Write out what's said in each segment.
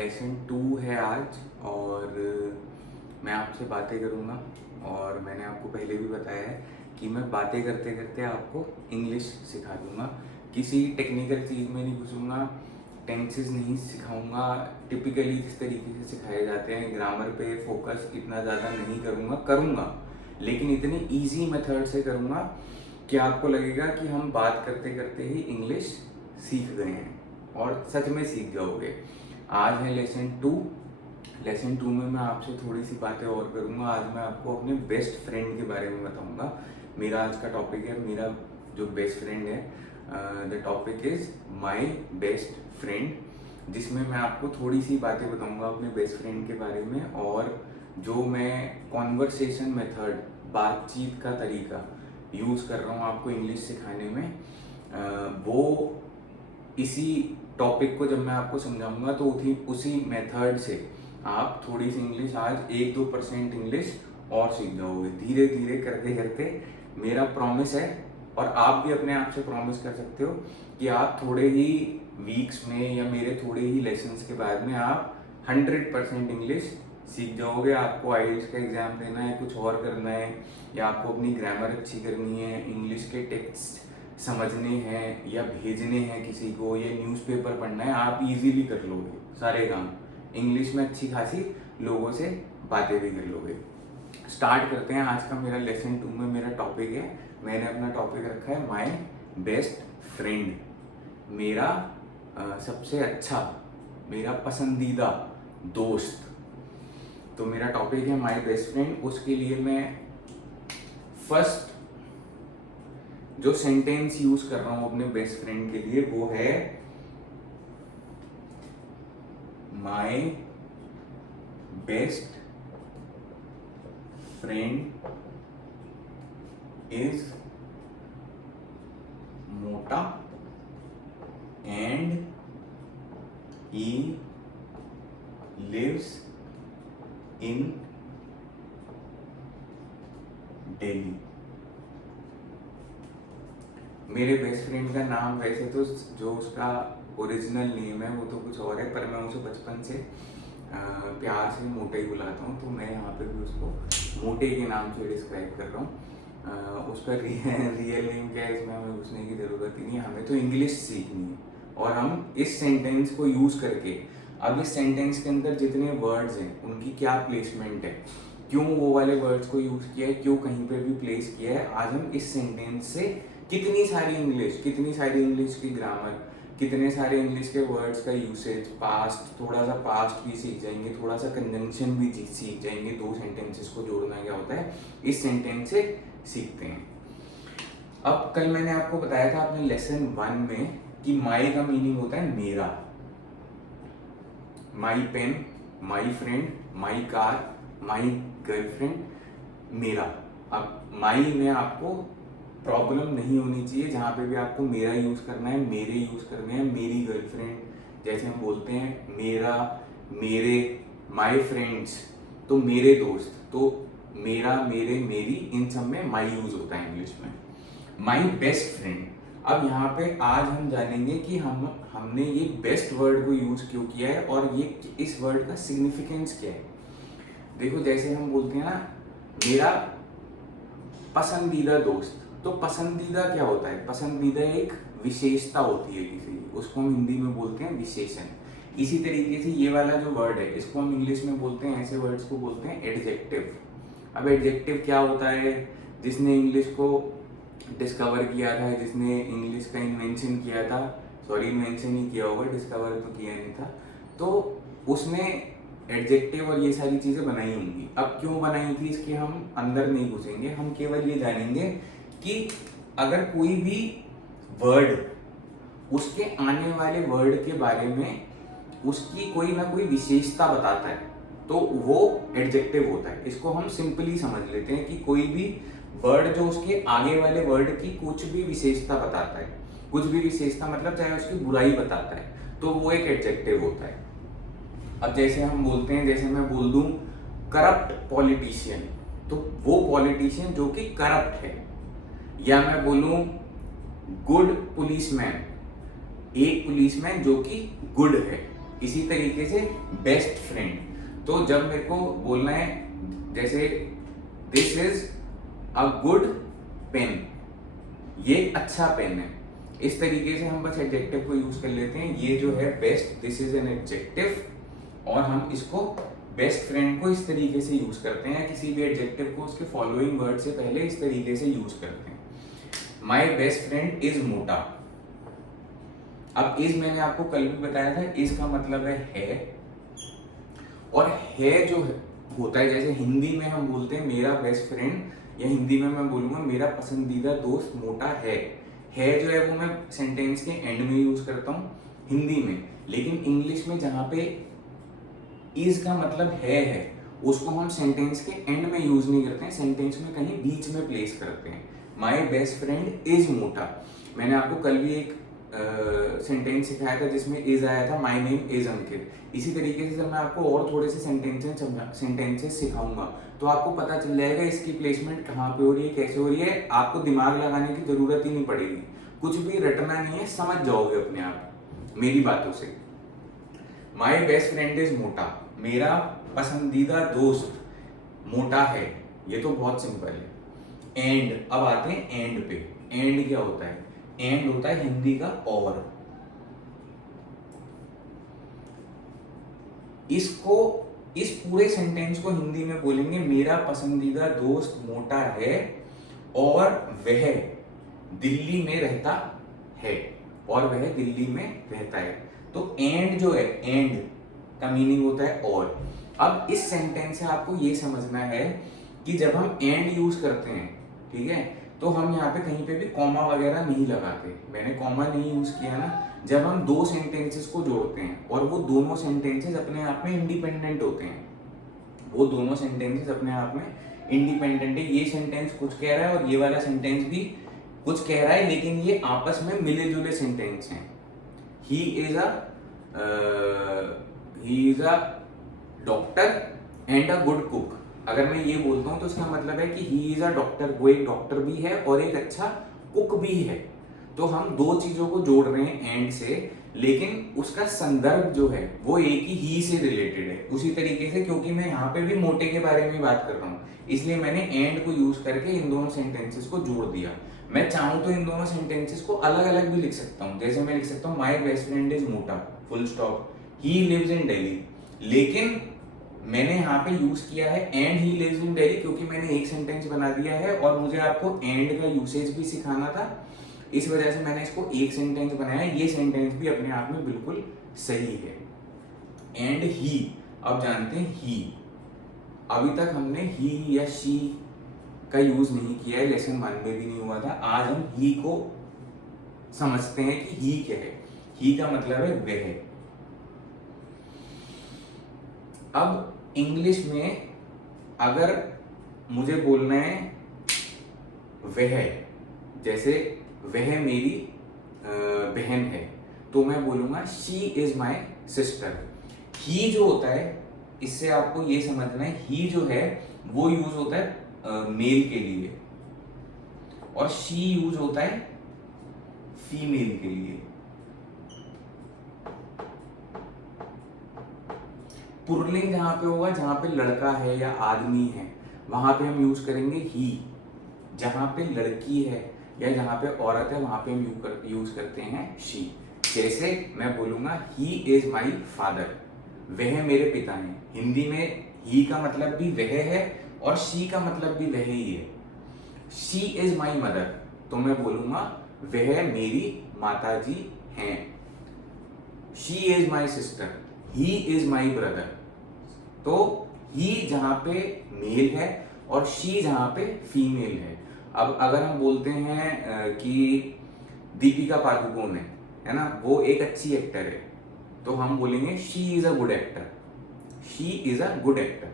Lesson 2 है आज और मैं आपसे बातें करूँगा। और मैंने आपको पहले भी बताया है कि मैं बातें करते करते आपको इंग्लिश सिखा दूँगा। किसी टेक्निकल चीज़ में नहीं घुसूँगा, टेंसेस नहीं सिखाऊँगा, टिपिकली जिस तरीके से सिखाए जाते हैं ग्रामर पे फोकस इतना ज़्यादा नहीं करूँगा लेकिन इतनी ईजी मेथड से करूँगा कि आपको लगेगा कि हम बात करते करते ही इंग्लिश सीख गए हैं और सच में सीख जाओगे। आज है लेसन टू में मैं आपसे थोड़ी सी बातें और करूँगा। आज मैं आपको अपने बेस्ट फ्रेंड के बारे में बताऊँगा। मेरा आज का टॉपिक है, मेरा जो बेस्ट फ्रेंड है, the topic is my best friend, जिसमें मैं आपको थोड़ी सी बातें बताऊँगा अपने बेस्ट फ्रेंड के बारे में। और जो मैं कॉन्वर्सेशन मेथड, बातचीत का तरीका यूज़ कर रहा हूँ आपको इंग्लिश सिखाने में, वो इसी टॉपिक को जब मैं आपको समझाऊंगा तो उसी मेथड से आप थोड़ी सी इंग्लिश, आज 1-2% इंग्लिश और सीख जाओगे धीरे धीरे करते करते। मेरा प्रॉमिस है और आप भी अपने आप से प्रॉमिस कर सकते हो कि आप थोड़े ही वीक्स में या मेरे थोड़े ही लेसन्स के बाद में आप 100% इंग्लिश सीख जाओगे। आपको आईएलटीएस का एग्ज़ाम देना है, कुछ और करना है, या आपको अपनी ग्रामर अच्छी करनी है, इंग्लिश के टेक्स्ट समझने हैं या भेजने हैं किसी को, या न्यूज़पेपर पढ़ना है, आप इजीली कर लोगे सारे काम। इंग्लिश में अच्छी खासी लोगों से बातें भी कर लोगे। स्टार्ट करते हैं। आज का मेरा लेसन 2 में मेरा टॉपिक है, मैंने अपना टॉपिक रखा है माई बेस्ट फ्रेंड, मेरा सबसे अच्छा, मेरा पसंदीदा दोस्त। तो मेरा टॉपिक है माई बेस्ट फ्रेंड। उसके लिए मैं फर्स्ट जो सेंटेंस यूज कर रहा हूं अपने बेस्ट फ्रेंड के लिए वो है माई बेस्ट फ्रेंड इज मोटा and he lives in Delhi. मेरे बेस्ट फ्रेंड का नाम वैसे तो जो उसका ओरिजिनल नेम है वो तो कुछ और है, पर मैं उसे बचपन से प्यार से मोटे ही बुलाता हूँ, तो मैं यहाँ पे भी उसको मोटे के नाम से डिस्क्राइब कर रहा हूँ। उसका रियल नेम क्या है इसमें हमें पूछने की ज़रूरत ही नहीं है, हमें तो इंग्लिश सीखनी है। और हम इस सेंटेंस को यूज़ करके, अब इस सेंटेंस के अंदर जितने वर्ड्स हैं उनकी क्या प्लेसमेंट है, क्यों वो वाले वर्ड्स को यूज़ किया है, क्यों कहीं पे भी प्लेस किया है, आज हम इस सेंटेंस से कितनी सारी इंग्लिश की ग्रामर, कितने सारे इंग्लिश के वर्ड्स का यूसेज, पास्ट, थोड़ा सा पास्ट भी सीख जाएंगे, थोड़ा सा कंजंक्शन भी सीख जाएंगे। दो सेंटेंसेस को जोड़ना क्या होता है इस सेंटेंस से सीखते हैं। अब कल मैंने आपको बताया था अपने लेसन 1 में कि माई का मीनिंग होता है मेरा, my pen, my friend, my car, my girlfriend, मेरा। अब माई में आपको प्रॉब्लम नहीं होनी चाहिए, जहाँ पे भी आपको मेरा यूज़ करना है, मेरे यूज़ करने हैं, मेरी गर्लफ्रेंड, जैसे हम बोलते हैं मेरा, मेरे, माई फ्रेंड्स, तो मेरे दोस्त, तो मेरा, मेरे, मेरी, इन सब में माई यूज़ होता है इंग्लिश में। माई बेस्ट फ्रेंड, अब यहाँ पे आज हम जानेंगे कि हमने ये बेस्ट वर्ड को यूज़ क्यों किया है और ये इस वर्ड का सिग्निफिकेंस क्या है। देखो, जैसे हम बोलते हैं ना मेरा पसंदीदा दोस्त, तो पसंदीदा क्या होता है, पसंदीदा एक विशेषता होती है किसी, उसको हम हिंदी में बोलते हैं विशेषण। इसी तरीके से ये वाला जो वर्ड है इसको हम इंग्लिश में बोलते हैं, ऐसे वर्ड्स को बोलते हैं एडजेक्टिव। अब एडजेक्टिव क्या होता है, जिसने इंग्लिश को डिस्कवर किया था, जिसने इंग्लिश का इन्वेंशन किया था, सॉरी इन्वेंशन ही किया होगा, डिस्कवर तो किया नहीं था, तो उसने एडजेक्टिव और ये सारी चीज़ें बनाई होंगी। अब क्यों बनाई थी इसके हम अंदर नहीं घुसेंगे, हम केवल ये जानेंगे कि अगर कोई भी वर्ड उसके आने वाले वर्ड के बारे में उसकी कोई ना कोई विशेषता बताता है तो वो एडजेक्टिव होता है। इसको हम सिंपली समझ लेते हैं कि कोई भी वर्ड जो उसके आगे वाले वर्ड की कुछ भी विशेषता बताता है, कुछ भी विशेषता मतलब चाहे उसकी बुराई बताता है, तो वो एक एडजेक्टिव होता है। अब जैसे हम बोलते हैं, जैसे मैं बोल दूं करप्ट पॉलिटिशियन, तो वो पॉलिटिशियन जो कि करप्ट है, या मैं बोलूं गुड पुलिसमैन, एक पुलिसमैन जो कि गुड है, इसी तरीके से बेस्ट फ्रेंड, तो जब मेरे को बोलना है जैसे this is a good pen, ये एक अच्छा पेन है, इस तरीके से हम बस एडजेक्टिव को यूज कर लेते हैं। ये जो है best, this is an adjective, और हम इसको बेस्ट फ्रेंड को इस तरीके से यूज करते हैं, किसी भी एडजेक्टिव को उसके फॉलोइंग वर्ड से पहले इस तरीके से यूज करते हैं। माई बेस्ट फ्रेंड इज मोटा। अब इज मैंने आपको कल भी बताया था, इज का मतलब है, और है जो होता है, जैसे हिंदी में हम बोलते हैं मेरा बेस्ट फ्रेंड, या हिंदी में मैं बोलूंगा मेरा पसंदीदा दोस्त मोटा है जो है वो मैं सेंटेंस के एंड में यूज करता हूँ हिंदी में, लेकिन इंग्लिश में जहाँ पे इज का मतलब है उसको हम सेंटेंस के एंड में यूज नहीं करते हैं, सेंटेंस में कहीं बीच में प्लेस करते हैं। माई बेस्ट फ्रेंड इज मोटा। मैंने आपको कल भी एक सेंटेंस सिखाया था जिसमें इज आया था, माई नेम इज अंकित। इसी तरीके से जब मैं आपको और थोड़े से सेंटेंसेस सिखाऊंगा तो आपको पता चल जाएगा इसकी प्लेसमेंट कहाँ पे हो रही है, कैसे हो रही है, आपको दिमाग लगाने की जरूरत ही नहीं पड़ेगी, कुछ भी रटना नहीं है, समझ जाओगे अपने आप मेरी बातों से। माई बेस्ट फ्रेंड इज मोटा, मेरा पसंदीदा दोस्त मोटा है, ये तो बहुत सिंपल है। एंड, अब आते हैं एंड पे। एंड क्या होता है? एंड होता है हिंदी का और। इसको, इस पूरे सेंटेंस को हिंदी में बोलेंगे, मेरा पसंदीदा दोस्त मोटा है और वह दिल्ली में रहता है, और वह दिल्ली में रहता है। तो एंड जो है, एंड का मीनिंग होता है और। अब इस सेंटेंस से आपको ये समझना है कि जब हम एंड यूज करते हैं, ठीक है, तो हम यहाँ पे कहीं पे भी कॉमा वगैरह नहीं लगाते। मैंने कॉमा नहीं यूज किया ना। जब हम दो सेंटेंसेस को जोड़ते हैं और वो दोनों सेंटेंसेस अपने आप में इंडिपेंडेंट होते हैं, वो दोनों सेंटेंसेस अपने आप में इंडिपेंडेंट है, ये सेंटेंस कुछ कह रहा है और ये वाला सेंटेंस भी कुछ कह रहा है, लेकिन ये आपस में मिले जुले सेंटेंस हैं। He is a doctor and a good cook. अगर मैं ये बोलता हूँ तो इसका मतलब है कि ही इज अ डॉक्टर, वो एक डॉक्टर भी है और एक अच्छा कुक भी है। तो हम दो चीजों को जोड़ रहे हैं एंड से, लेकिन उसका संदर्भ जो है वो एक ही से रिलेटेड है। उसी तरीके से, क्योंकि मैं यहाँ पे भी मोटे के बारे में बात कर रहा हूँ, इसलिए मैंने एंड को यूज करके इन दोनों सेंटेंसेस को जोड़ दिया। मैं चाहूँ तो इन दोनों सेंटेंसेस को अलग अलग भी लिख सकता हूँ, जैसे मैं लिख सकता हूँ माई बेस्ट फ्रेंड इज मोटा, full stop, he lives in Delhi. लेकिन मैंने यहाँ पे यूज किया है and he lives in Delhi, क्योंकि मैंने एक सेंटेंस बना दिया है और मुझे आपको एंड का यूसेज भी सिखाना था, इस वजह से मैंने इसको एक सेंटेंस बनाया। ये सेंटेंस भी अपने आप में बिल्कुल सही है। एंड ही, अब जानते हैं ही। अभी तक हमने ही या शी का यूज नहीं किया है, लेसन 1 में भी नहीं हुआ था। आज हम ही को समझते हैं कि ही क्या है। ही का मतलब है वह। अब इंग्लिश में अगर मुझे बोलना है वह, जैसे वह मेरी बहन है, तो मैं बोलूंगा शी इज माई सिस्टर। ही जो होता है, इससे आपको ये समझना है, ही जो है वो यूज होता है मेल के लिए और शी यूज होता है फीमेल के लिए। पुल्लिंग जहां पे होगा, जहां पे लड़का है या आदमी है, वहां पे हम यूज करेंगे ही। जहां पे लड़की है या जहां पे औरत है, वहां पे हम यूज करते हैं शी। जैसे मैं बोलूंगा ही इज माई फादर, वह मेरे पिता हैं। हिंदी में ही का मतलब भी वह है और शी का मतलब भी वह ही है। शी इज माई मदर, तो मैं बोलूंगा वह मेरी माताजी हैं। She is my sister, he is my brother. तो ही जहां पे मेल है और शी जहां पे फीमेल है। अब अगर हम बोलते हैं कि दीपिका पादुकोण है ना, वो एक अच्छी एक्टर है, तो हम बोलेंगे she is a good actor, she is a good actor.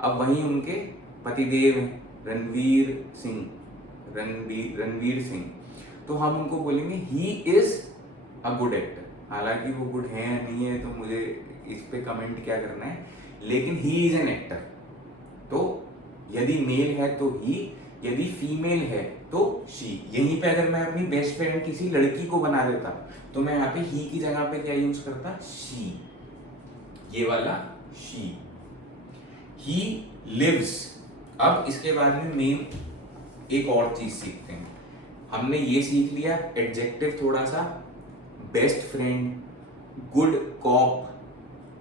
अब वहीं उनके पतिदेव हैं रणवीर सिंह, तो हम उनको बोलेंगे he is a good actor. हालांकि वो गुड है या नहीं है तो मुझे इस पे कमेंट क्या करना है, लेकिन ही इज एन एक्टर। तो यदि मेल है तो ही, यदि फीमेल है तो शी। यहीं पे अगर मैं अपनी बेस्ट फ्रेंड किसी लड़की को बना देता तो मैं यहाँ पे ही की जगह पे क्या यूज करता, शी। ये वाला शी, ही लिव्स। अब इसके बाद में मेन एक और चीज सीखते हैं। हमने ये सीख लिया एडजेक्टिव थोड़ा सा, best friend, good cop,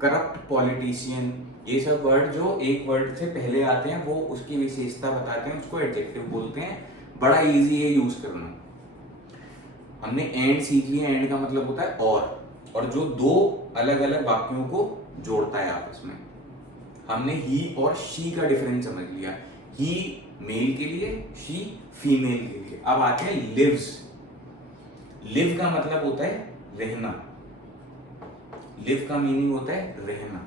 corrupt politician, ये सब वर्ड जो एक वर्ड से पहले आते हैं वो उसकी विशेषता बताते हैं, उसको एडजेक्टिव बोलते हैं। बड़ा इजी है यूज करना। हमने एंड सीख लिया, एंड का मतलब होता है और जो दो अलग अलग वाक्यों को जोड़ता है आपस में। हमने ही और शी का डिफरेंस समझ लिया, ही मेल के लिए, शी फीमेल के लिए। अब आते हैं लिव्स। लिव का मतलब होता है रहना, लिव का मीनिंग होता है रहना।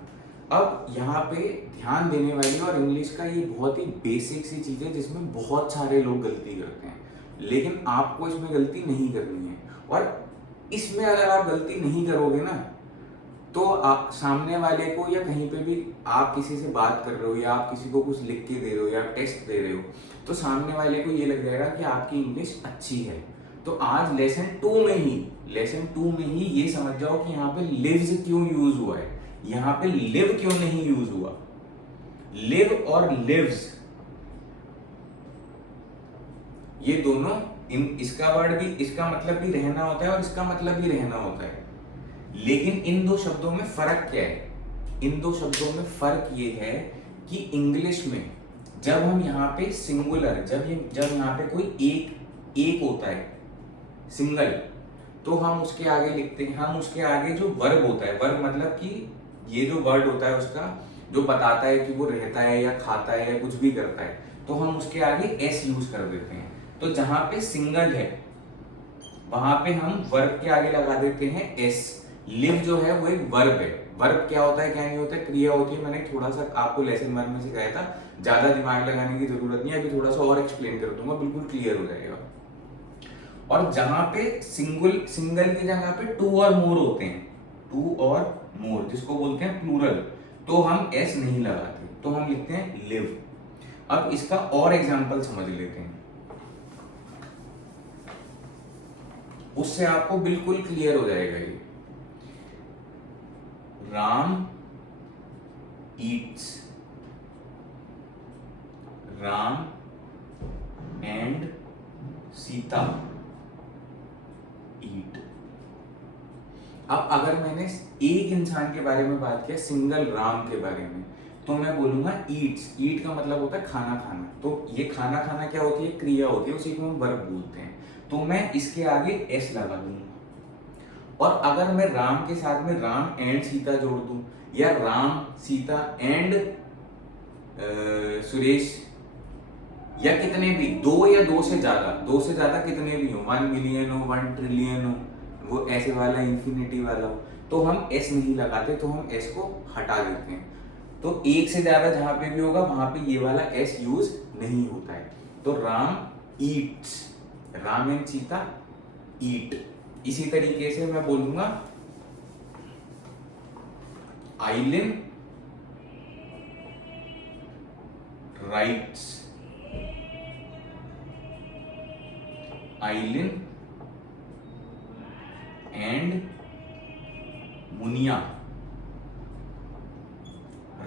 अब यहाँ पे ध्यान देने वाली और इंग्लिश का ये बहुत ही बेसिक सी चीज है जिसमें बहुत सारे लोग गलती करते हैं, लेकिन आपको इसमें गलती नहीं करनी है। और इसमें अगर आप गलती नहीं करोगे ना तो आप सामने वाले को या कहीं पे भी आप किसी से बात कर रहे हो या आप किसी को कुछ लिख के दे रहे हो या टेस्ट दे रहे हो तो सामने वाले को ये लग जाएगा कि आपकी इंग्लिश अच्छी है। तो आज लेसन टू में ही ये समझ जाओ कि यहाँ पे लिव्स क्यों यूज हुआ है, यहाँ पे लिव क्यों नहीं यूज हुआ। लिव और लिव्स ये दोनों इसका वर्ड भी, इसका मतलब भी रहना होता है और इसका मतलब भी रहना होता है। लेकिन इन दो शब्दों में फर्क क्या है? इन दो शब्दों में फर्क ये है कि इंग्लिश में जब हम यहाँ पे सिंगुलर, जब यहाँ पे कोई एक होता है सिंगल, तो हम उसके आगे लिखते हैं, हम उसके आगे जो वर्ब होता है, वर्ब मतलब कि ये जो वर्ड होता है उसका जो बताता है कि वो रहता है या खाता है या कुछ भी करता है, तो हम उसके आगे एस यूज कर देते हैं। तो जहां पे सिंगल है वहां पे हम वर्ब के आगे लगा देते हैं एस। लिव जो है वो एक वर्ब है। वर्ब क्या होता है क्या नहीं होता है, क्रिया होती है। मैंने थोड़ा सा आपको लेसन 1 में सिखाया था, ज्यादा दिमाग लगाने की जरूरत नहीं है, अभी थोड़ा सा और एक्सप्लेन कर दूंगा, बिल्कुल क्लियर हो जाएगा। और जहां पे सिंगल की जगह पे टू और मोर होते हैं, टू और मोर जिसको बोलते हैं प्लूरल, तो हम एस नहीं लगाते, तो हम लिखते हैं लिव। अब इसका और एग्जांपल समझ लेते हैं, उससे आपको बिल्कुल क्लियर हो जाएगा ये। राम ईट्स, राम एंड सीता ईट। अब अगर मैंने एक इंसान के बारे में बात किया, सिंगल राम के बारे में, तो मैं बोलूंगा ईट्स। ईट का मतलब होता है खाना खाना। तो ये खाना खाना क्या होती है, क्रिया होती है, उसी को हम वर्ब बोलते हैं। तो मैं इसके आगे एस लगा दूंगा। और अगर मैं राम के साथ में राम एंड सीता जोड़ दूं, या राम सीता एंड सुरेश, या कितने भी, दो या दो से ज्यादा कितने भी हो, 1 मिलियन हो, 1 ट्रिलियन हो, वो ऐसे वाला इंफिनिटी वाला हो, तो हम एस नहीं लगाते, तो हम एस को हटा देते हैं। तो एक से ज्यादा जहां पे भी होगा वहां पे ये वाला एस यूज नहीं होता है। तो Ram eats, Ram and Sita eat. इसी तरीके से मैं बोलूंगा Eileen writes, Eileen and Munia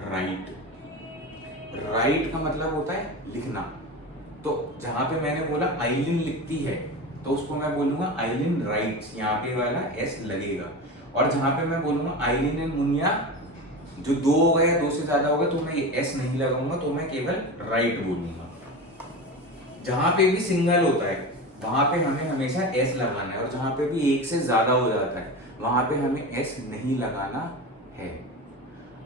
write. Write का मतलब होता है लिखना। तो जहां पे मैंने बोला आइलिन लिखती है, तो उसको मैं बोलूंगा आइलिन राइट्स, यहाँ पे वाला एस लगेगा। और जहां पे मैं बोलूंगा आइलिन एंड मुनिया, जो दो हो गए या दो से ज्यादा हो गए, तो मैं ये एस नहीं लगाऊंगा, तो मैं केवल राइट बोलूंगा। जहां पे भी सिंगल होता है वहां पे हमें हमेशा एस लगाना है, और जहां पे भी एक से ज्यादा हो जाता है वहां पे हमें एस नहीं लगाना है।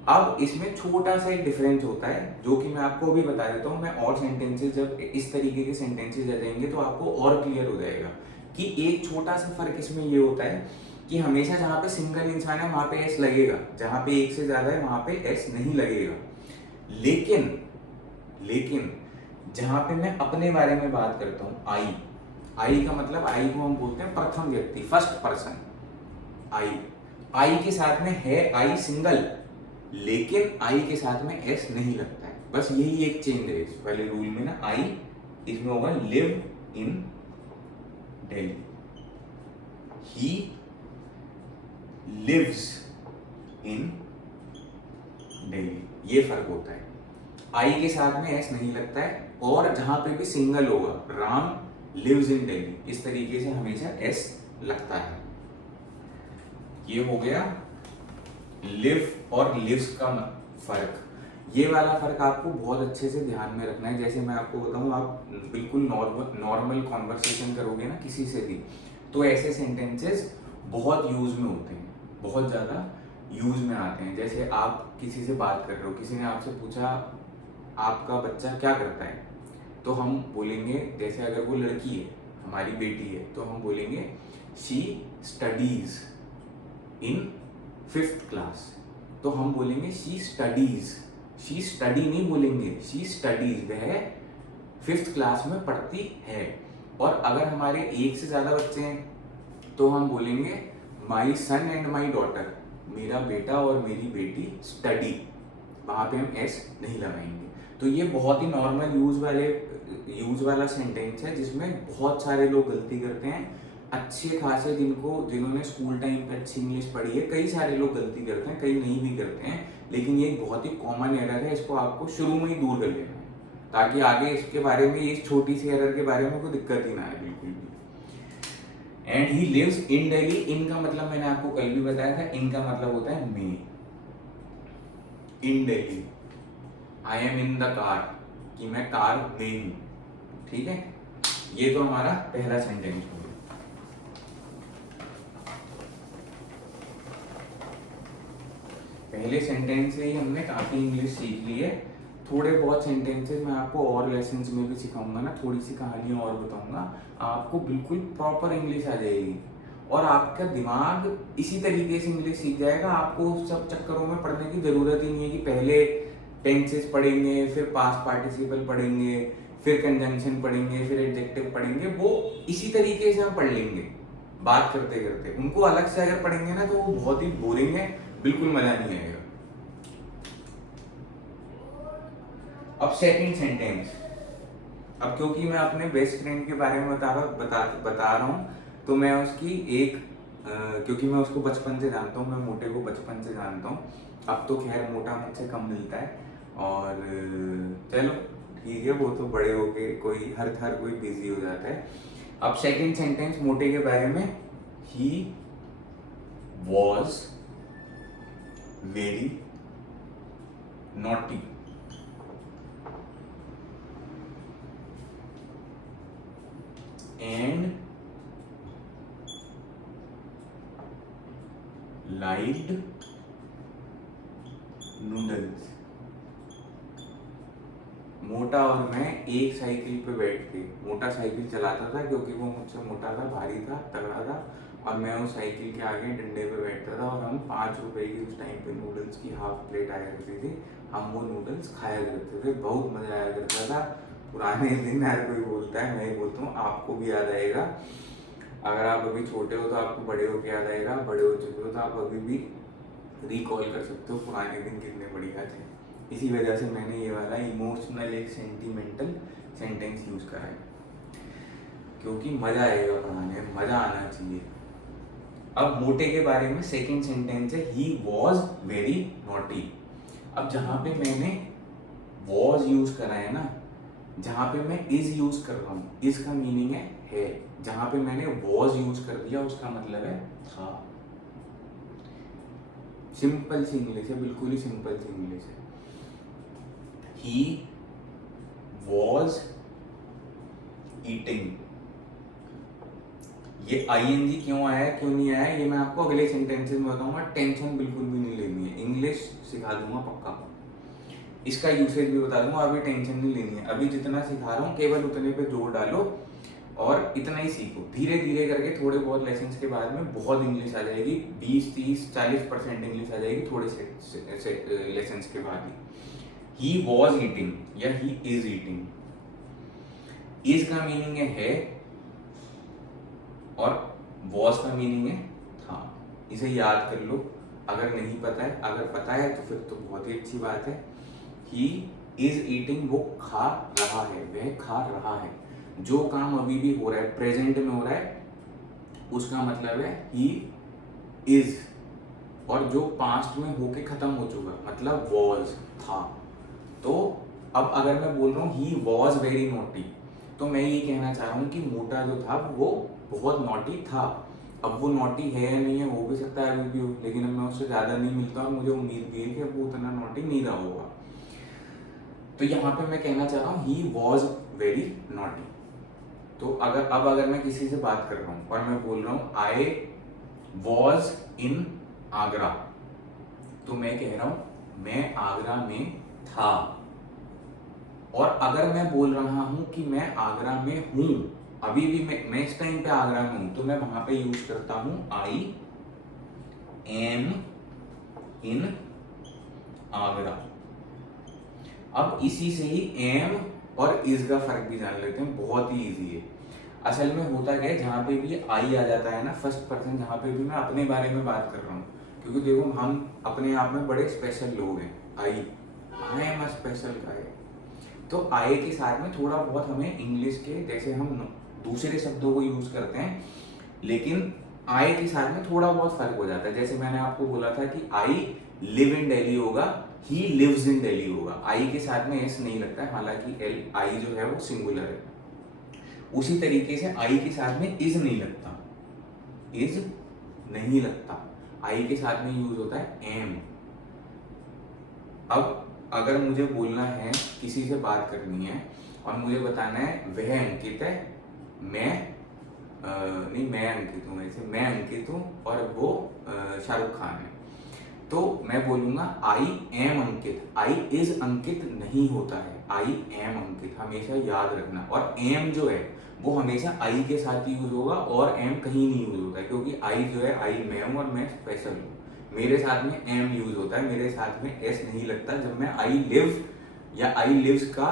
अब इसमें छोटा सा एक डिफरेंस होता है जो कि मैं आपको अभी बता देता हूँ। मैं और सेंटेंसेस, जब इस तरीके के सेंटेंसेस आ जाएंगे तो आपको और क्लियर हो जाएगा कि एक छोटा सा फर्क इसमें ये होता है कि हमेशा जहां पे सिंगल इंसान है वहां पे एस लगेगा, जहां पे एक से ज्यादा है वहां पे एस नहीं लगेगा। लेकिन जहां पे मैं अपने बारे में बात करता हूँ, आई का मतलब, आई को हम बोलते हैं प्रथम व्यक्ति, फर्स्ट पर्सन। आई के साथ में है आई सिंगल, लेकिन आई के साथ में एस नहीं लगता है। बस यही एक चेंज है इस वाले रूल में ना। आई इसमें होगा live in Delhi, he lives in Delhi, ये फर्क होता है। आई के साथ में एस नहीं लगता है, और जहां पे भी सिंगल होगा, राम लिव्स इन दिल्ली, इस तरीके से हमेशा एस लगता है। ये हो गया लिव और लिव्स का फर्क। ये वाला फर्क आपको बहुत अच्छे से ध्यान में रखना है। जैसे मैं आपको बताऊं, आप बिल्कुल नॉर्मल कॉन्वर्सेशन करोगे ना किसी से भी, तो ऐसे सेंटेंसेस बहुत यूज में होते हैं, बहुत ज़्यादा यूज में आते हैं। जैसे आप किसी से बात कर रहे हो, किसी ने आपसे पूछा आपका बच्चा क्या करता है, तो हम बोलेंगे, जैसे अगर वो लड़की है, हमारी बेटी है, तो हम बोलेंगे she studies in 5th class. तो हम बोलेंगे शी स्टडीज, शी स्टडी नहीं बोलेंगे, शी स्टडीज, वह 5th क्लास में पढ़ती है। और अगर हमारे एक से ज़्यादा बच्चे हैं, तो हम बोलेंगे माई सन एंड माई डॉटर, मेरा बेटा और मेरी बेटी स्टडी, वहाँ पे हम एस नहीं लगाएंगे। तो ये बहुत ही नॉर्मल यूज वाला सेंटेंस है, जिसमें बहुत सारे लोग गलती करते हैं। अच्छे खासे जिन्होंने स्कूल टाइम पे अच्छी इंग्लिश पढ़ी है, कई सारे लोग गलती करते हैं, कई नहीं भी करते हैं, लेकिन ये एक बहुत ही कॉमन एरर है। इसको आपको शुरू में ही दूर कर लेना है, ताकि आगे इसके बारे में, इस छोटी सी एरर के बारे में कोई दिक्कत ही ना आए बिल्कुल भी। And he lives in Delhi, इनका मतलब मैंने आपको कल भी बताया था, इनका मतलब होता है में। In Delhi, I am in the car, कि मैं कार में हूं। ठीक है, ये तो हमारा पहला सेंटेंस हो गया। पहले सेंटेंस से ही हमने काफी इंग्लिश सीख ली है। थोड़े बहुत सेंटेंसेस मैं आपको और लेसन्स में भी सिखाऊंगा ना, थोड़ी सी कहानियां और बताऊंगा, आपको बिल्कुल प्रॉपर इंग्लिश आ जाएगी, और आपका दिमाग इसी तरीके से इंग्लिश सीख जाएगा। आपको सब चक्करों में पढ़ने की जरूरत ही नहीं है कि पहले टेंसेस पढ़ेंगे, फिर पास्ट पार्टिसिपल पढ़ेंगे, फिर कंजंक्शन पढ़ेंगे, फिर एडजेक्टिव पढ़ेंगे। वो इसी तरीके से हम पढ़ लेंगे बात करते करते। उनको अलग से अगर पढ़ेंगे ना, तो वो बहुत ही बोरिंग है, बिल्कुल मजा नहीं आएगा। अब सेकंड सेंटेंस, अब क्योंकि मैं अपने बेस्ट फ्रेंड के बारे में बता रहा हूँ, तो मैं उसकी क्योंकि मैं उसको बचपन से जानता हूँ, मैं मोटे को बचपन से जानता हूँ। अब तो खैर मोटा मुझसे कम मिलता है, और चलो ठीक है, वो तो बड़े हो गए, कोई हर कोई बिजी हो जाता है। अब सेकंड सेंटेंस मोटे के बारे में, he was very naughty. And liked noodles. मोटा और मैं एक साइकिल पे बैठ के, मोटा साइकिल चलाता था क्योंकि वो मुझसे मोटा था, भारी था, तगड़ा था, और मैं उस साइकिल के आगे डंडे पे बैठता था, और हम 5 रुपए की उस टाइम पे नूडल्स की हाफ प्लेट आया करती थी, हम वो नूडल्स खाया करते थे, बहुत मजा आया करता था। पुराने दिन हर कोई बोलता है, मैं ही बोलता हूँ, आपको भी याद आएगा। अगर आप अभी छोटे हो तो आपको बड़े होके याद आएगा, बड़े हो चुके हो तो आप अभी भी रिकॉल कर सकते हो पुराने दिन कितने बढ़िया थे। इसी वजह से मैंने ये वाला इमोशनल एक सेंटिमेंटल सेंटेंस यूज करा है, क्योंकि मजा आएगा पढ़ाने में, मजा आना चाहिए। अब मोटे के बारे में सेकंड सेंटेंस है, ही वॉज वेरी नॉटी। अब जहां पे मैंने वॉज यूज करा है ना, जहां पे मैं इज यूज कर रहा हूँ, इज का मीनिंग है। जहां पे मैंने वॉज यूज कर दिया, उसका मतलब है था। सिंपल सी इंग्लिश है, बिल्कुल ही सिंपल सी इंग्लिश है। ही वॉज ईटिंग, ये आईएनजी क्यों आया है, क्यों नहीं आया है, ये मैं आपको अगले सेंटेंसेस में बताऊंगा। टेंशन बिल्कुल भी नहीं लेनी है, इंग्लिश सिखा दूंगा पक्का, इसका यूसेज भी बता दूंगा। अभी टेंशन नहीं लेनी है, अभी जितना सिखा रहा हूँ केवल उतने पे जोर डालो और इतना ही सीखो। धीरे धीरे करके थोड़े बहुत लेसन्स के बाद में बहुत इंग्लिश आ जाएगी, 20-30-40% इंग्लिश आ जाएगी थोड़े से लेसन्स के बाद ही। ही वॉज ईटिंग या ही इज ईटिंग, इज का मीनिंग है और वॉज का मीनिंग है था। इसे याद कर लो अगर नहीं पता है, अगर पता है तो फिर तो बहुत ही अच्छी बात है। ही इज ईटिंग, वो खा रहा है, वह खा रहा है। जो काम अभी भी हो रहा है, प्रेजेंट में हो रहा है, उसका मतलब है ही इज, और जो पास्ट में होके खत्म हो चुका, मतलब वॉज, था। तो अब अगर मैं बोल रहा हूँ ही वॉज वेरी नॉटी, तो मैं ये कहना चाह रहा हूँ कि मोटा जो था वो बहुत नॉटी था। अब वो नॉटी है या नहीं है, हो भी सकता है अभी भी हो, लेकिन अब मैं उससे ज़्यादा नहीं मिलता और मुझे उम्मीद भी है कि अब वो उतना नॉटी नहीं रहा होगा। तो यहाँ पे मैं कहना चाह रहा हूँ ही वॉज वेरी नॉटी। तो अगर मैं किसी से बात कर रहा हूँ और मैं बोल रहा हूँ आई वॉज इन आगरा, तो मैं कह रहा हूँ मैं आगरा में था। और अगर मैं बोल रहा हूं कि मैं आगरा में हूं, अभी भी मैं इस टाइम पे आगरा में हूं, तो मैं वहां पे यूज करता हूं आई एम इन आगरा। अब इसी से ही एम और इज का फर्क भी जान लेते हैं, बहुत ही इजी है। असल में होता क्या है, जहां पे भी आई आ जाता है ना फर्स्ट पर्सन, जहां पे भी मैं अपने बारे में बात कर रहा हूँ, क्योंकि देखो हम अपने आप में बड़े स्पेशल लोग हैं। आई एम अ स्पेशल गाय। तो आई के साथ में थोड़ा बहुत हमें इंग्लिश के जैसे हम दूसरे शब्दों को यूज करते हैं, लेकिन आई के साथ में थोड़ा बहुत फर्क हो जाता है। जैसे मैंने आपको बोला था कि आई लिव इन दिल्ली होगा, ही लिव्स इन दिल्ली होगा, आई के साथ में एस नहीं लगता है, हालांकि एल आई जो है वो सिंगुलर है। उसी तरीके से आई के साथ में इज नहीं लगता, इज नहीं लगता, आई के साथ में यूज होता है एम। अब अगर मुझे बोलना है, किसी से बात करनी है और मुझे बताना है वह अंकित है, मैं अंकित हूँ, वैसे मैं अंकित हूँ और वो शाहरुख खान है, तो मैं बोलूंगा I am Ankit. I is अंकित नहीं होता है, आई एम अंकित, हमेशा याद रखना। और एम जो है वो हमेशा आई के साथ ही यूज होगा और एम कहीं नहीं यूज होता है, क्योंकि आई जो है, आई मैं हूँ और मैं स्पेशल हूँ, मेरे साथ में एम यूज होता है, मेरे साथ में एस नहीं लगता जब मैं आई लिव या आई लिव्स का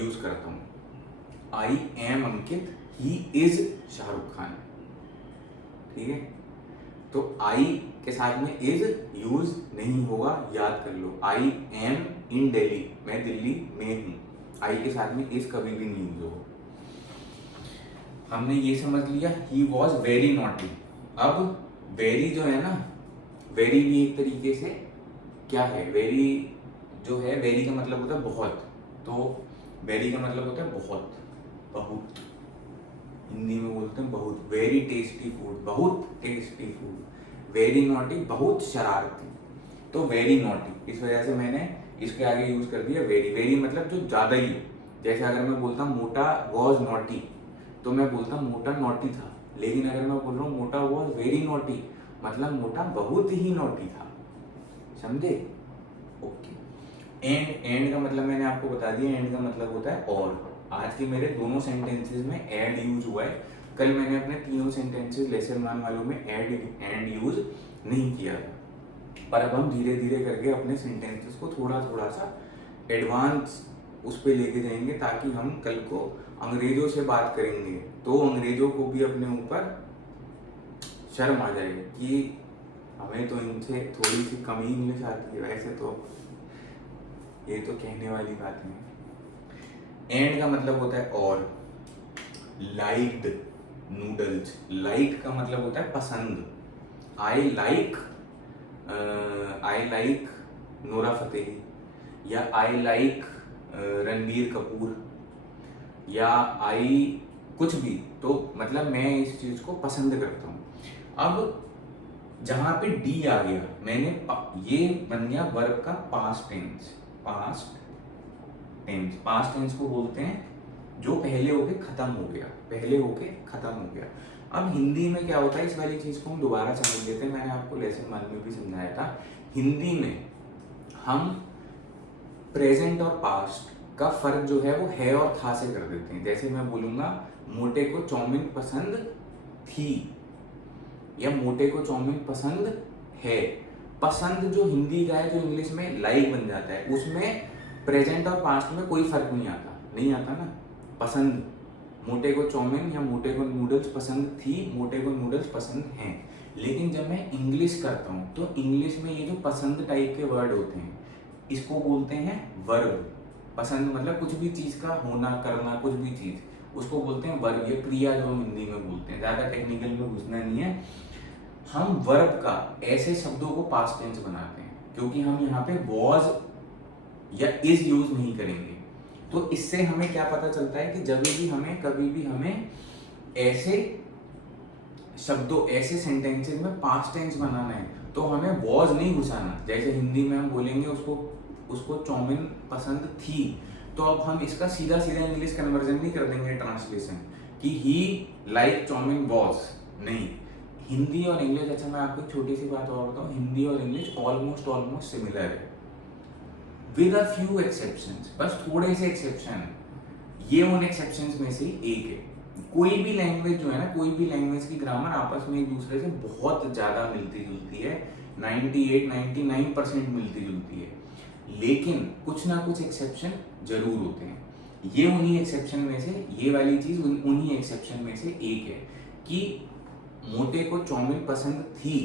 यूज करता हूँ। I am Ankit, he is Shahrukh Khan, ठीक है। तो आई के साथ में इज यूज नहीं होगा, याद कर लो। आई एम इन दिल्ली, मैं दिल्ली में हूं, आई के साथ में इज कभी भी नहीं यूज होगा। हमने ये समझ लिया ही वॉज वेरी नॉटी। अब वेरी जो है ना, वेरी भी एक तरीके से क्या है, वेरी जो है, वेरी का मतलब होता है बहुत, तो वेरी का मतलब होता है बहुत, बहुत, हिंदी में बोलते हैं बहुत। वेरी टेस्टी फूड, बहुत टेस्टी फूड। वेरी नॉटी, बहुत शरारती, तो वेरी नॉटी, इस वजह से मैंने इसके आगे यूज कर दिया वेरी। वेरी मतलब जो ज्यादा ही, जैसे अगर मैं बोलता मोटा वॉज नॉटी, तो मैं बोलता मोटा नॉटी था, लेकिन अगर मैं बोल रहा हूँ मोटा वॉज वेरी नॉटी, मतलब मोटा बहुत ही नॉटी था, समझे? ओके। एंड का मतलब मैंने आपको बता दिया, एंड का मतलब होता है और। आज के मेरे दोनों सेंटेंसेस में एंड यूज हुआ है, कल मैंने अपने तीनों सेंटेंसेस लेसन 1 वालों में एंड यूज नहीं किया था। पर अब हम धीरे धीरे करके अपने सेंटेंसेस को थोड़ा थोड़ा सा एडवांस उस पर लेके जाएंगे, ताकि हम कल को अंग्रेजों से बात करेंगे तो अंग्रेजों को भी अपने ऊपर शर्म आ जाएगी कि हमें तो इनसे थोड़ी सी कम ही इंग्लिश आती है। वैसे तो ये तो कहने वाली बात नहीं। एंड का मतलब होता है और। लाइक्ड नूडल्स, लाइक का मतलब होता है पसंद। आई लाइक नोरा फतेही, या आई लाइक रणबीर कपूर, या आई कुछ भी, तो मतलब मैं इस चीज को पसंद करता हूँ। अब जहां पे डी आ गया, मैंने ये बन गया वर्ब का पास्ट टेंस। पास्ट टेंस को बोलते हैं जो पहले होके खत्म हो गया, पहले होके खत्म हो गया। अब हिंदी में क्या होता है, इस वाली चीज को हम दोबारा समझ लेते हैं। मैंने आपको लेसन 1 में भी समझाया था। हिंदी में हम प्रेजेंट और पास्ट का फर्क जो है वो है और था से कर देते हैं। जैसे मैं बोलूंगा मोटे को चाउमीन पसंद थी, या मोटे को चाउमीन पसंद है। पसंद जो हिंदी का है, जो इंग्लिश में लाइक बन जाता है, उसमें प्रेजेंट और पास्ट में कोई फर्क नहीं आता ना। पसंद, मोटे को चाउमीन या मोटे को नूडल्स पसंद थी, मोटे को नूडल्स पसंद हैं। लेकिन जब मैं इंग्लिश करता हूँ तो इंग्लिश में ये जो पसंद टाइप के वर्ड होते हैं, इसको बोलते हैं वर्ब। पसंद मतलब कुछ भी चीज का होना, करना, कुछ भी चीज, उसको बोलते हैं वर्ब। ये क्रिया जो हम हिंदी में बोलते हैं, ज्यादा टेक्निकल में घुसना नहीं है। हम वर्ब का ऐसे शब्दों को पास्ट टेंस बनाते हैं क्योंकि हम यहाँ पे वॉज या इज यूज नहीं करेंगे। तो इससे हमें क्या पता चलता है कि जब भी हमें कभी भी हमें ऐसे शब्दों ऐसे सेंटेंसेस में पास्ट टेंस बनाना है तो हमें वॉज नहीं घुसाना। जैसे हिंदी में हम बोलेंगे उसको उसको चाउमीन पसंद थी, तो अब हम इसका सीधा सीधा इंग्लिश कन्वर्जन नहीं कर देंगे ट्रांसलेशन कि ही लाइक चाउमीन वॉज, नहीं। हिंदी और इंग्लिश, अच्छा मैं आपको छोटी सी बात और बताऊं, हिंदी और इंग्लिश ऑलमोस्ट सिमिलर है विद अ फ्यू एक्सेप्शंस, बस थोड़े से एक्सेप्शन। ये उन एक्सेप्शंस में से एक है। कोई भी लैंग्वेज जो है ना, कोई भी लैंग्वेज की ग्रामर आपस में एक दूसरे से बहुत ज्यादा मिलती जुलती है, 98-99% मिलती जुलती है, लेकिन कुछ ना कुछ एक्सेप्शन जरूर होते हैं। ये उन्हीं एक्सेप्शन में से, ये वाली चीज उन्हीं एक्सेप्शन में से एक है कि मोटे को चाउमीन पसंद थी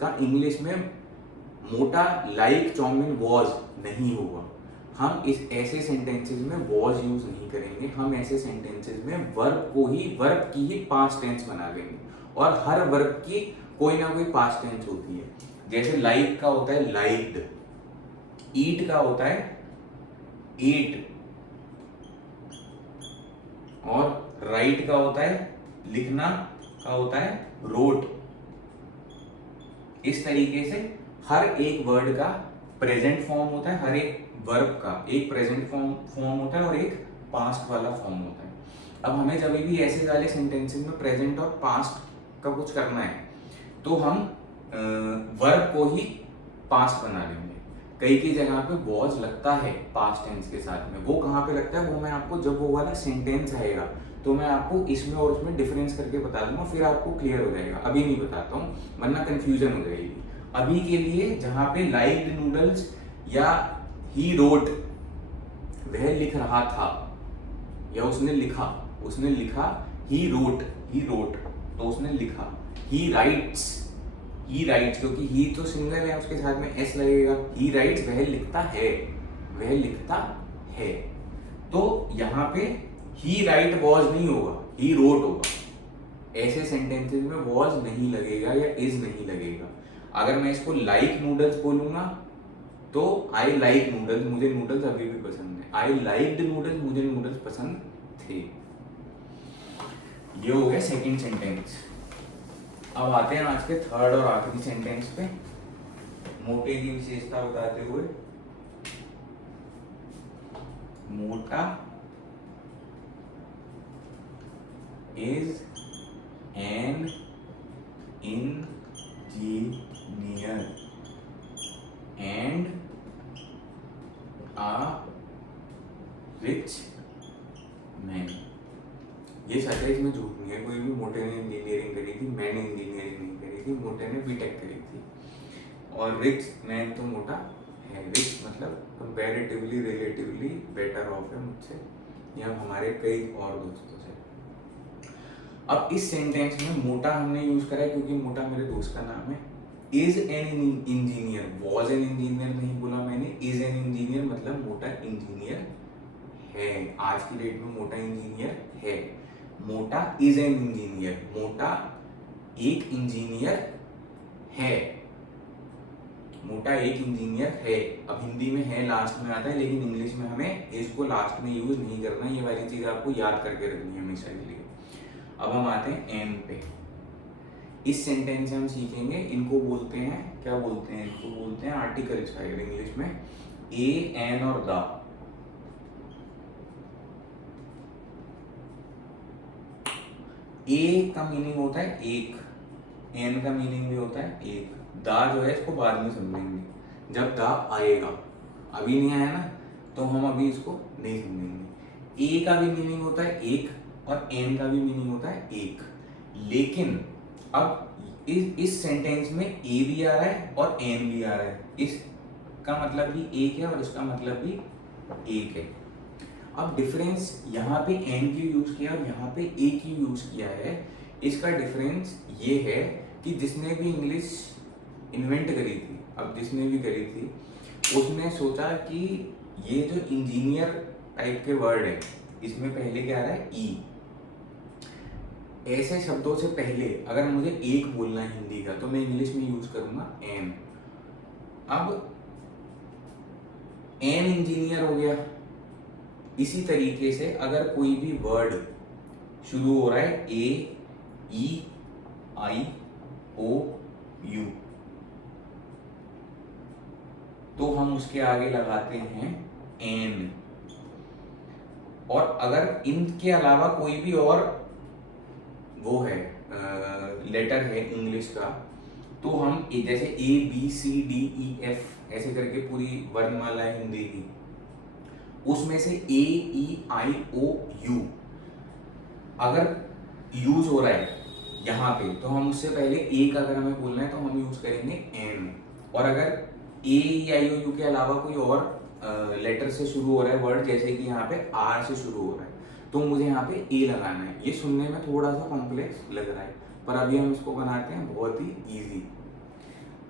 का इंग्लिश में मोटा लाइक चाउमीन वॉज नहीं होगा। हम इस ऐसे सेंटेंसेस में वॉज यूज नहीं करेंगे, हम ऐसे सेंटेंसेस में वर्ब की ही पास्ट टेंस बना देंगे, और हर वर्ब की कोई ना कोई पास्ट टेंस होती है। जैसे लाइक का होता है लाइक्ड, ईट का होता है एट, और राइट का होता है लिखना का होता है रोट। इस तरीके से हर एक वर्ड का प्रेजेंट फॉर्म होता है, हर एक वर्ब का एक प्रेजेंट फॉर्म होता है और एक पास्ट वाला फॉर्म होता है। अब हमें जब भी ऐसे वाले सेंटेंसेस में प्रेजेंट और पास्ट का कुछ करना है तो हम वर्ब को ही पास्ट बना लेंगे। कई की जगह पे वॉज लगता है पास्ट टेंस के साथ में, वो कहाँ पे लगता है वो मैं आपको जब वो वाला सेंटेंस आएगा तो मैं आपको इसमें और उसमें डिफरेंस करके बता दूंगा, फिर आपको क्लियर हो जाएगा। अभी नहीं बताता हूँ वरना कंफ्यूजन हो जाएगी। अभी के लिए जहाँ पे लाइक्ड नूडल्स या ही रोट, वह लिख रहा था या उसने लिखा ही रोट तो उसने लिखा। ही राइट्स क्योंकि ही तो सिंगल है उसके साथ में एस लगेगा। ही राइट्स वह लिखता है। तो यहाँ पे ही राइट वॉज नहीं होगा, ही रोट होगा। ऐसे सेंटेंसेस में वॉज नहीं लगेगा या इज नहीं लगेगा। अगर मैं इसको लाइक नूडल्स बोलूंगा तो आई लाइक नूडल्स, मुझे नूडल्स अभी भी पसंद है। आई लाइक्ड नूडल्स, मुझे नूडल्स पसंद थे। ये हो गया सेकंड सेंटेंस। अब आते हैं आज के थर्ड और आखिरी सेंटेंस पे, मोटे की विशेषता बताते हुए। मोटा is an engineer and a rich man। ये सच है, इसमें झूठ नहीं है। कोई भी मोटे ने इंजीनियरिंग करी थी, मैंने इंजीनियरिंग नहीं करी थी, मोटे ने बीटेक करी थी। और रिच मैन तो मोटा है, रिच मतलब कंपैरेटिवली रिलेटिवली बेटर ऑफ है मुझसे या हमारे कई और दोस्तों से। अब इस सेंटेंस में मोटा हमने यूज करा है क्योंकि मोटा मेरे दोस्त का नाम है। Is an engineer, was an engineer नहीं बोला मैंने, इज एन इंजीनियर मतलब मोटा इंजीनियर है। आज की डेट में मोटा इंजीनियर है। मोटा इज एन इंजीनियर, मोटा एक इंजीनियर है। मोटा एक इंजीनियर है। अब हिंदी में है लास्ट में आता है, लेकिन इंग्लिश में हमें इसको लास्ट में यूज नहीं करना। ये वाली चीज आपको याद करके रखनी है हमेशा के लिए। अब हम आते हैं एन पे। इस सेंटेंस से हम सीखेंगे, इनको बोलते हैं, क्या बोलते हैं, इनको बोलते हैं आर्टिकल्स का इंग्लिश में। ए, एन और द। ए का मीनिंग होता है एक, एन का मीनिंग भी होता है एक। द जो है इसको बाद में समझेंगे जब द आएगा, अभी नहीं आया ना तो हम अभी इसको नहीं समझेंगे। ए का भी मीनिंग होता है एक और एन का भी मीनिंग होता है एक, लेकिन अब इस सेंटेंस में ए भी आ रहा है और एन भी आ रहा है। इसका मतलब भी एक है और इसका मतलब भी एक है। अब डिफरेंस यहाँ पे एन की यूज किया और यहाँ पे ए की यूज किया है। इसका डिफरेंस ये है कि जिसने भी इंग्लिश इन्वेंट करी थी, अब जिसने भी करी थी उसने सोचा कि ये जो इंजीनियर टाइप के वर्ड है इसमें पहले क्या आ रहा है ई, ऐसे शब्दों से पहले अगर मुझे एक बोलना है हिंदी का तो मैं इंग्लिश में यूज करूंगा एन। अब एन इंजीनियर हो गया। इसी तरीके से अगर कोई भी वर्ड शुरू हो रहा है ए ई आई ओ यू तो हम उसके आगे लगाते हैं एन। और अगर इनके अलावा कोई भी और वो है लेटर है इंग्लिश का तो हम जैसे A B C D E F ऐसे करके पूरी वर्णमाला है हिंदी की, उसमें से ए ई आई ओ यू अगर यूज हो रहा है यहाँ पे तो हम उससे पहले ए का अगर हमें बोलना है तो हम यूज करेंगे एन। और अगर ए ई आई ओ यू के अलावा कोई और लेटर से शुरू हो रहा है वर्ड, जैसे कि यहाँ पे आर से शुरू हो रहा है तो मुझे यहाँ पे ए लगाना है। ये सुनने में थोड़ा सा कॉम्प्लेक्स लग रहा है पर अभी हम इसको बनाते हैं बहुत ही इजी।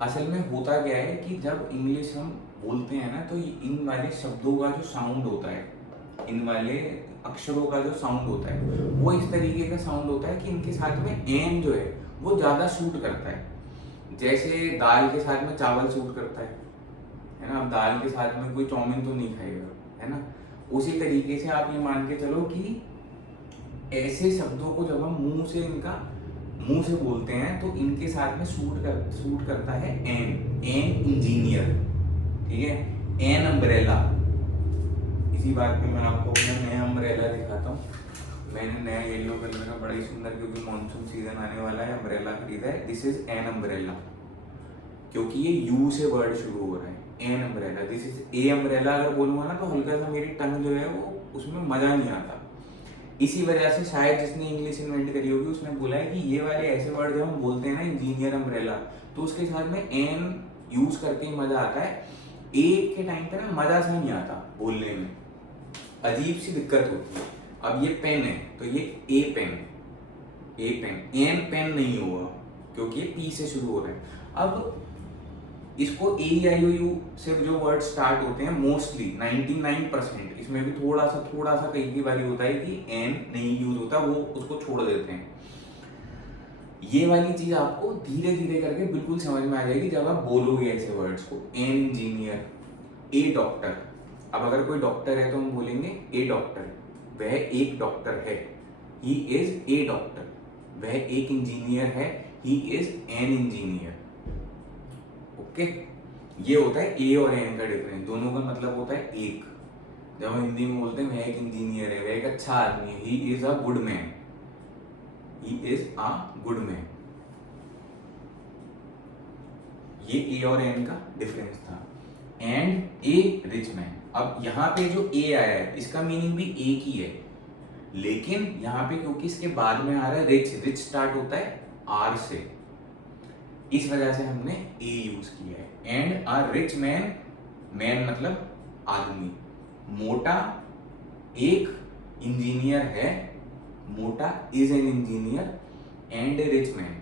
असल में होता क्या है कि जब इंग्लिश हम बोलते हैं ना तो इन वाले शब्दों का जो साउंड होता है, इन वाले अक्षरों का जो साउंड होता है वो इस तरीके का साउंड होता है कि इनके साथ में एन जो है वो ज़्यादा सूट करता है। जैसे दाल के साथ में चावल सूट करता है ना। अब दाल के साथ में कोई चाउमीन तो नहीं खाएगा, है ना। उसी तरीके से आप ये मान के चलो कि ऐसे शब्दों को जब हम मुंह से बोलते हैं तो इनके साथ में सूट करता है एन। एन इंजीनियर, ठीक है। An umbrella. इसी बात पे मैं आपको अपना नया अम्ब्रेला दिखाता हूँ। मैंने नया येलो कलर का बड़ा ही सुंदर, क्योंकि मानसून सीजन आने वाला है, अम्ब्रेला खरीदा है। दिस इज एन अम्ब्रेला, क्योंकि ये यू से वर्ड शुरू हो रहा है। An umbrella, this is a umbrella अगर बोलूंगा ना तो हल्का सा मेरी टंग जो है वो उसमें मजा नहीं आता। इसी वजह से शायद जिसने इंग्लिश इन्वेंट करी होगी उसने बोला है कि ये वाले ऐसे वर्ड जब हम बोलते हैं ना इंजीनियर अम्ब्रेला तो उसके साथ में एन यूज करके ही मजा आता है। ए के टाइम पे ना मजा सा नहीं आता बोलने में, अजीब सी दिक्कत होती है। अब ये पेन है तो ये ए पेन, ए पेन। एन पेन नहीं होगा क्योंकि ये पी से शुरू हो रहा है। अब इसको ए आई ओ यू से जो वर्ड स्टार्ट होते हैं मोस्टली 99%, इसमें भी थोड़ा सा कई बार होता है कि एन नहीं यूज होता, वो उसको छोड़ देते हैं। ये वाली चीज आपको धीरे धीरे करके बिल्कुल समझ में आ जाएगी जब आप बोलोगे ऐसे वर्ड्स को। An engineer, A doctor. अब अगर कोई डॉक्टर है तो हम बोलेंगे ए डॉक्टर, वह एक डॉक्टर है, ही इज ए डॉक्टर। वह एक इंजीनियर है, he is an engineer. Okay, ये होता है ए और एन का डिफरेंस। दोनों का मतलब होता है एक। जब हम हिंदी में बोलते हैं वह एक इंजीनियर है, वह एक अच्छा आदमी है, he is a good man, he is a good man. ये ए और एन का डिफरेंस था। And A rich man. अब यहाँ पे जो ए आया है इसका मीनिंग भी एक ही है, लेकिन यहाँ पे क्योंकि इसके बाद में आ रहा है रिच, रिच स्टार्ट होता है आर से, इस वजह से हमने ए यूज किया है। And a rich man, man मतलब आदमी। मोटा एक इंजीनियर है, मोटा is an engineer and A rich man,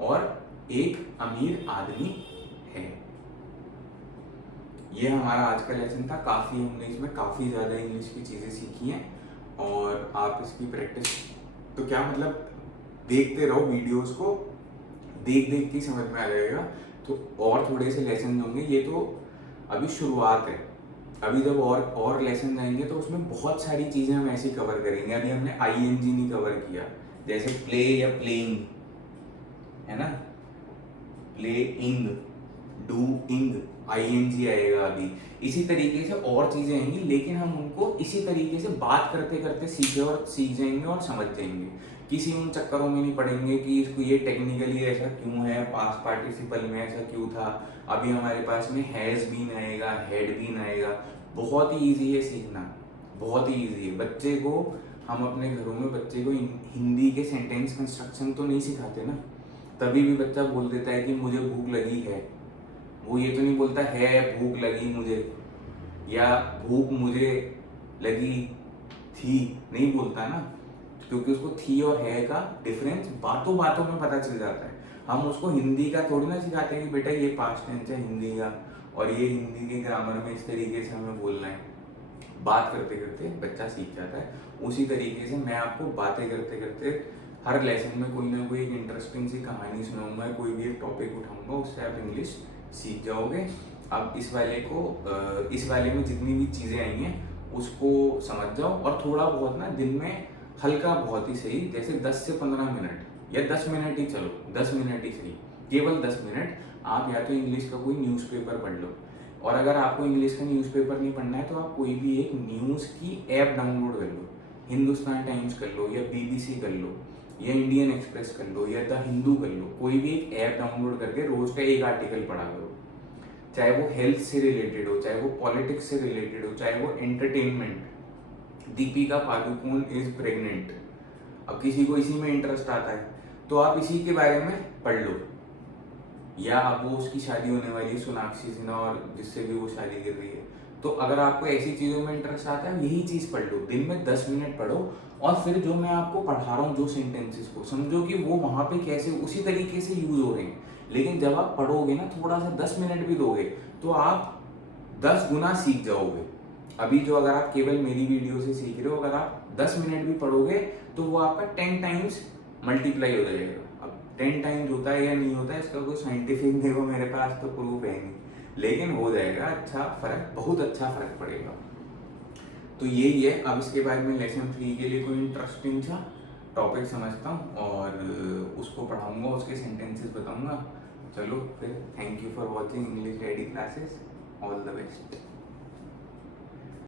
और एक अमीर आदमी है। ये हमारा आज का लेसन था। काफ़ी हमने इसमें काफ़ी ज़्यादा इंग्लिश की चीज़ें सीखी हैं और आप इसकी प्रैक्टिस तो क्या मतलब देखते रहो वीडियोस को, देख देख के समझ में आ जाएगा। तो और थोड़े से लेसन होंगे, ये तो अभी शुरुआत है। अभी जब और लेसन जाएंगे तो उसमें बहुत सारी चीज़ें हम ऐसी कवर करेंगे। अभी हमने आईएनजी नहीं कवर किया, जैसे प्ले या प्लेइंग, है ना, प्लेइंग, डूइंग, आईएनजी आएगा अभी। इसी तरीके से और चीज़ें आएंगी, लेकिन हम उनको इसी तरीके से बात करते करते सीख जाएंगे और समझ जाएंगे। किसी उन चक्करों में नहीं पड़ेंगे कि इसको ये टेक्निकली ऐसा क्यों है, पास्ट पार्टिसिपल में ऐसा क्यों था। अभी हमारे पास में हैज़ बीन आएगा, हैड बीन आएगा। बहुत ही ईजी है सीखना, बहुत ही ईजी है। बच्चे को हम अपने घरों में बच्चे को हिंदी के सेंटेंस कंस्ट्रक्शन तो नहीं सिखाते ना, तभी भी बच्चा बोल देता है कि मुझे भूख लगी है। वो ये तो नहीं बोलता है भूख लगी मुझे, या भूख मुझे लगी थी, नहीं बोलता ना, क्योंकि उसको थी और है का डिफरेंस बातों बातों में पता चल जाता है। हम उसको हिंदी का थोड़ी ना सिखाते हैं कि बेटा ये पास्ट टेंस है हिंदी का और ये हिंदी के ग्रामर में इस तरीके से हमें बोलना है। बात करते करते बच्चा सीख जाता है। उसी तरीके से मैं आपको बातें करते करते हर लेसन में कोई ना कोई एक इंटरेस्टिंग सी कहानी सुनाऊंगा, कोई भी एक टॉपिक उठाऊंगा, उससे आप इंग्लिश सीख जाओगे। अब इस वाले में जितनी भी चीज़ें आई हैं उसको समझ जाओ, और थोड़ा बहुत ना दिन में हल्का बहुत ही सही, जैसे 10 से 15 मिनट या 10 मिनट ही चलो, 10 मिनट ही सही, केवल 10 मिनट आप या तो इंग्लिश का कोई न्यूज़पेपर पढ़ लो। और अगर आपको इंग्लिश का न्यूज़पेपर नहीं पढ़ना है तो आप कोई भी एक न्यूज़ की ऐप डाउनलोड कर लो, हिंदुस्तान टाइम्स कर लो, या BBC कर लो, या इंडियन एक्सप्रेस कर लो, या द हिंदू कर लो। कोई भी एक ऐप डाउनलोड करके रोज का एक आर्टिकल पढ़ा करो, चाहे वो हेल्थ से रिलेटेड हो, चाहे वो पॉलिटिक्स से रिलेटेड हो, चाहे वो entertainment, Deepika Padukone is pregnant, अब किसी को इसी में इंटरेस्ट आता है तो आप इसी के बारे में पढ़ लो। या अब वो उसकी शादी होने वाली है सोनाक्षी सिन्हा, और जिससे भी वो शादी कर रही है, तो अगर आपको ऐसी चीज़ों में इंटरेस्ट आता है यही चीज़ पढ़ लो, दिन में 10 मिनट पढ़ो, और फिर जो मैं आपको पढ़ा रहा हूँ जो सेंटेंसेस को समझो कि वो वहाँ पे कैसे उसी तरीके से यूज हो रहे हैं। लेकिन जब आप पढ़ोगे ना, थोड़ा सा 10 मिनट भी दोगे तो आप 10 गुना सीख जाओगे। अभी जो अगर आप केवल मेरी वीडियो से सीख रहे हो, अगर आप 10 मिनट भी पढ़ोगे तो वो आपका 10 टाइम्स मल्टीप्लाई हो जाएगा। अब 10 टाइम्स होता है या नहीं होता है इसका कोई साइंटिफिक देखो मेरे पास तो प्रूफ है नहीं, लेकिन हो जाएगा, अच्छा फर्क, बहुत अच्छा फर्क पड़ेगा। तो यही है। अब इसके बाद में लेसन 3 के लिए कोई इंटरेस्टिंग सा टॉपिक समझता हूँ और उसको पढ़ाऊँगा, उसके सेंटेंसेस बताऊँगा। चलो फिर, thank you for watching English ready classes, all the best.